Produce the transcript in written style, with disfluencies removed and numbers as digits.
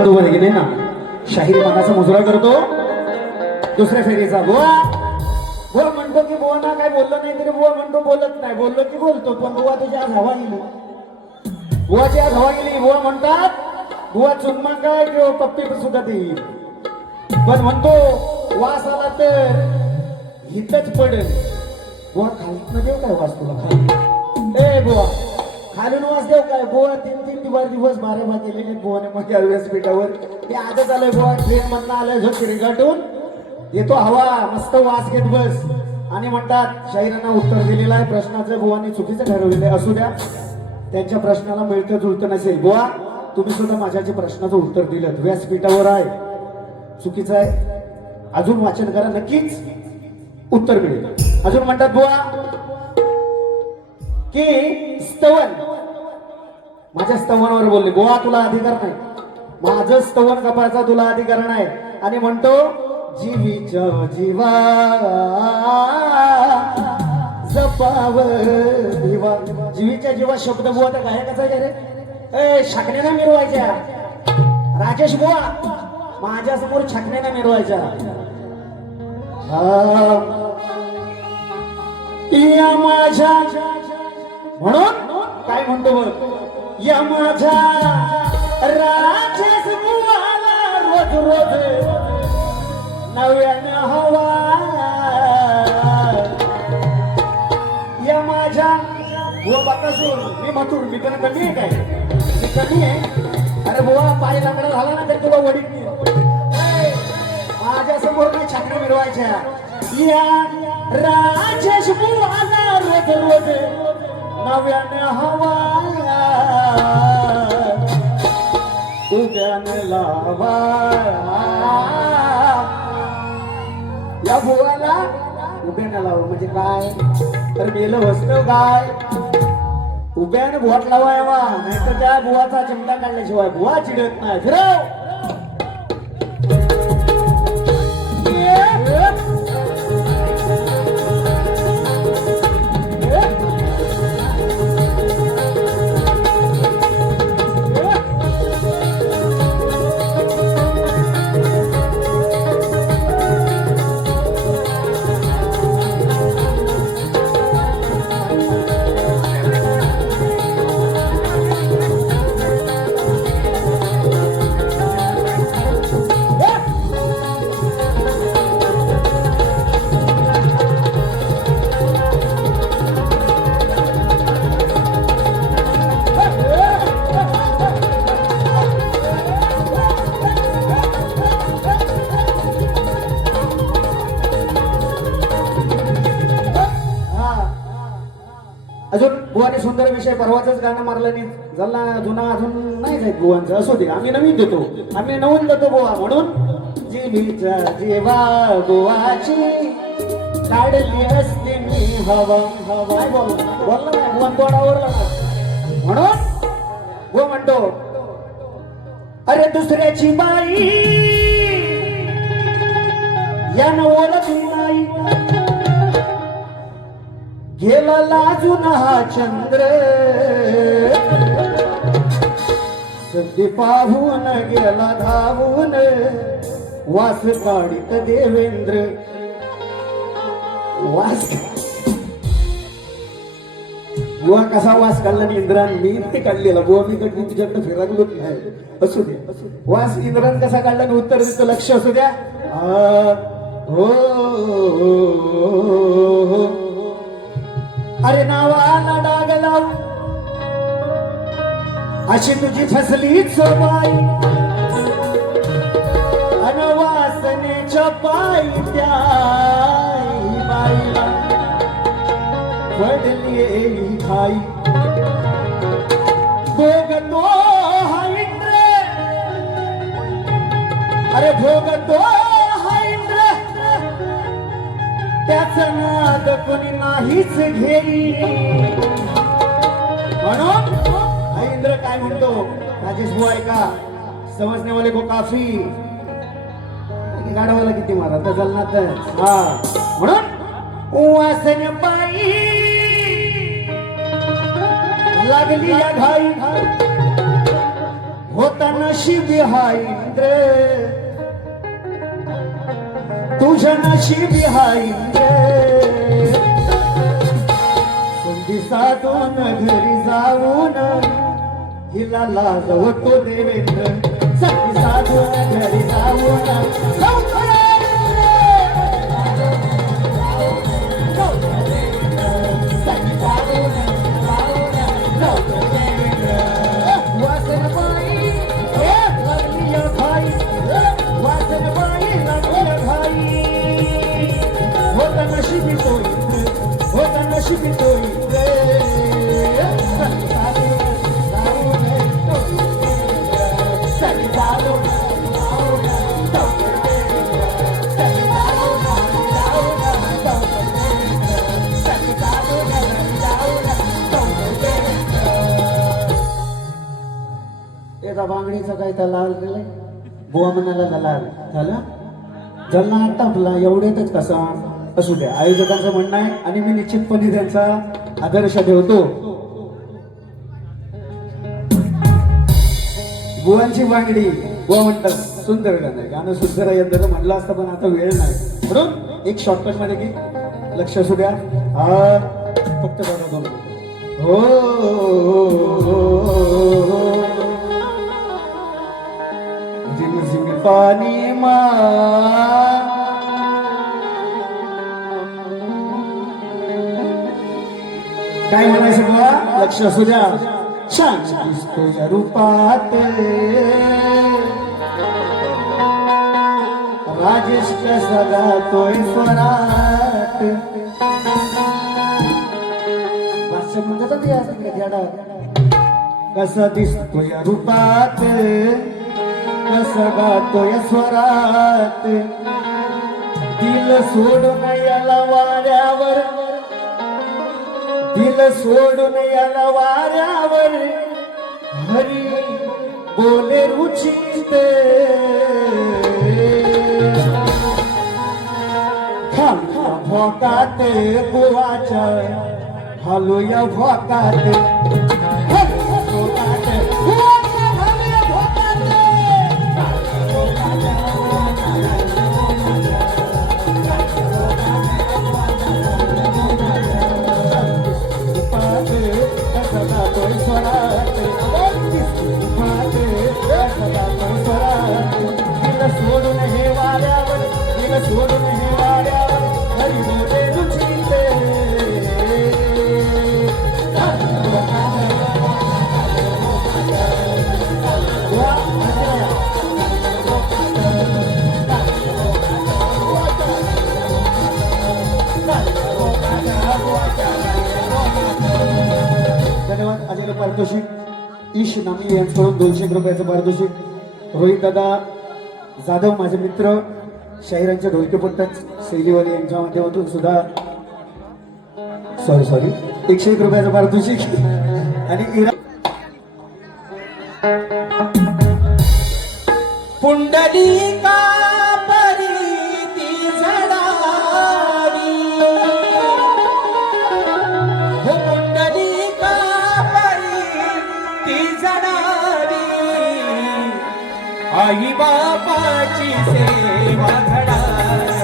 नाही ना शाहीर मनाचा मुजरा करतो दुसऱ्या फेरीचा बुवा बुवा म्हणतो की बुवा ना काय बोललो नाही तरी बुवा म्हणतो बोलत नाही बोललो की बोलतो पण बुवा तुझी आज हवा गेली बुवाची आज हवा गेली बुवा म्हणतात बुवा चुनमा काय किंवा पप्पी सुद्धा देईल पण म्हणतो वास आला तर हितच पडेल बुवा खाली देऊ काय वास तुला खाली ए बुवा खालून वास देऊ काय बुवा तीन दिवस बारे भाग गेलेले बुवाने मग व्यासपीठावर ते आजच आलंय बुवा ट्रेन मधनं आलंय झोपडी गाठून येतो हवा मस्त वास घेत बस आणि म्हणतात शाहिरांना उत्तर दिलेलं आहे प्रश्नाचं बुवाने चुकीचं ठरवलेलं आहे असू द्या त्यांच्या प्रश्नाला मिळतं जुळतं नसेल बुवा तुम्ही सुद्धा माझ्याच्या प्रश्नाचं उत्तर दिलं व्यासपीठावर आहे चुकीचं आहे अजून वाचन करा नक्कीच उत्तर मिळेल अजून म्हणतात बुवा की स्तवन माझ्या स्तवनावर बोलले बुवा तुला अधिकार नाही माझं स्तवन कपाळचा तुला अधिकार नाही आणि म्हणतो जीवीच्या जीवा जपाव दिवा जीवीच्या जीवा शब्द बुवा त्या गायकाचा आहे रे ए छाकण्याने मिरवायच्या राजेश बुवा माझ्या समोर छाकण्याने मिरवायच्या या माझ्या म्हणून काय म्हणतो बघ या माझ्या राजेश बुवाला रोज रोज नव्यानं हवा या माझ्या बुवा बाकासूर मी मथुर मी तर कमी आहे काय मी कमी आहे अरे बुवा पाय लाकडा झाला ना तर तुला वडील माझ्या समोर नाही छात्र्या मिरवायच्या या राजेश बुवाला रोज रोज नव्यानं हवा उद्यानं लावा या बुवाला उभ्यानं लावा म्हणजे काय तर मेलं वसतं काय उभ्यानं बोट लावायवा नाही तर त्या बुवाचा चिमटा काढल्याशिवाय बुवा चिडत नाही फिरव अजून बुवाने सुंदर विषय परवाच गाणं मारलं नाही झाला जुना अजून नाही जायत बुवांचं असू दे आम्ही नवीन देतो आम्ही नवीन देतो बुवा म्हणून जीवीच्या जेवा बुवाची काढली असते मी हवा हवा बोलला नाही बुवान तोडावरला म्हणून बुवा म्हणतो अरे दुसऱ्याची बाई यानं ओळखली नाही गेला लाजून हा चंद्र सध्या पाहून गेला धावून वास काढीत देवेंद्र वास बुवा कसा वास काढला आणि इंद्रांनी ते काढलेला बुवा मी कधी तुझ्याकडे फिरकलोच नाही असू दे वास इंद्रान कसा काढला आणि उत्तर देतो लक्ष असू द्या हो अरे नावाला डाग लावू अशी तुझी फसली सोबाई अनवासनेच्या पायी त्या बाईला पडली खाई भोगतो हा इंद्र अरे भोगतो त्याचा नाद कोणी नाहीच घेई म्हणून इंद्र काय म्हणतो राजेश बुवा ऐका समजने वाले को काफी गाडवाला किती मारा तर जलनात हा म्हणून वासन पायी लागली या घाई होता नशीबी हा इंद्र तुझ्या नशीबी हा इंद्र संधी साधून घरी जाऊन हिला लाजवतो देवेंद्र संधी साधून घरी जाऊन बांगडीचं काय त्या लाल केलंय बुवा म्हणाला लाल झालं जलना आटपला एवढेच कसा असू द्या आयोजकांचं म्हणणं आहे आणि मी निश्चितपणे त्यांचा आदर्श ठेवतो बुवांची बांगडी बुवा म्हणतात सुंदर गाणं गाणं सुंदर यंत्र म्हणलं असतं पण आता वेळ नाही म्हणून एक शॉर्टकट मध्ये की लक्ष असू द्या हा फक्त गाणं दोन पाणी मा काय म्हणायचं बुवा लक्ष असू द्या छान दिसतो या रूपात राजेश कसा गातोय स्वरात भाष्य म्हणतात कसा दिसतो या रूपात कसा गातोय स्वरात दिल सोडून याला वाऱ्यावर दिल सोडून याला वाऱ्यावर हरी बोले रुचित भोकात बुवाच्या हलूया भोकात सोडून हे वाऱ्यावर दिल सोडून हे वाऱ्यावर हरी बोले रुचित धन्यवाद अजय पारितोषिक ईश नामी यांच्याकडून 200 रुपयाचं पारितोषिक रोहित दादा जाधव माझे मित्र शाहिरांच्या ढोलके पडतात शैलीवाली यांच्या माध्यमातून सुद्धा सॉरी 101 रुपयाचं पारितोषिक आणि पुंडलिका परीती झडावी हो पुंडलिका परीती झडावी आई बापाची सेवा घडावी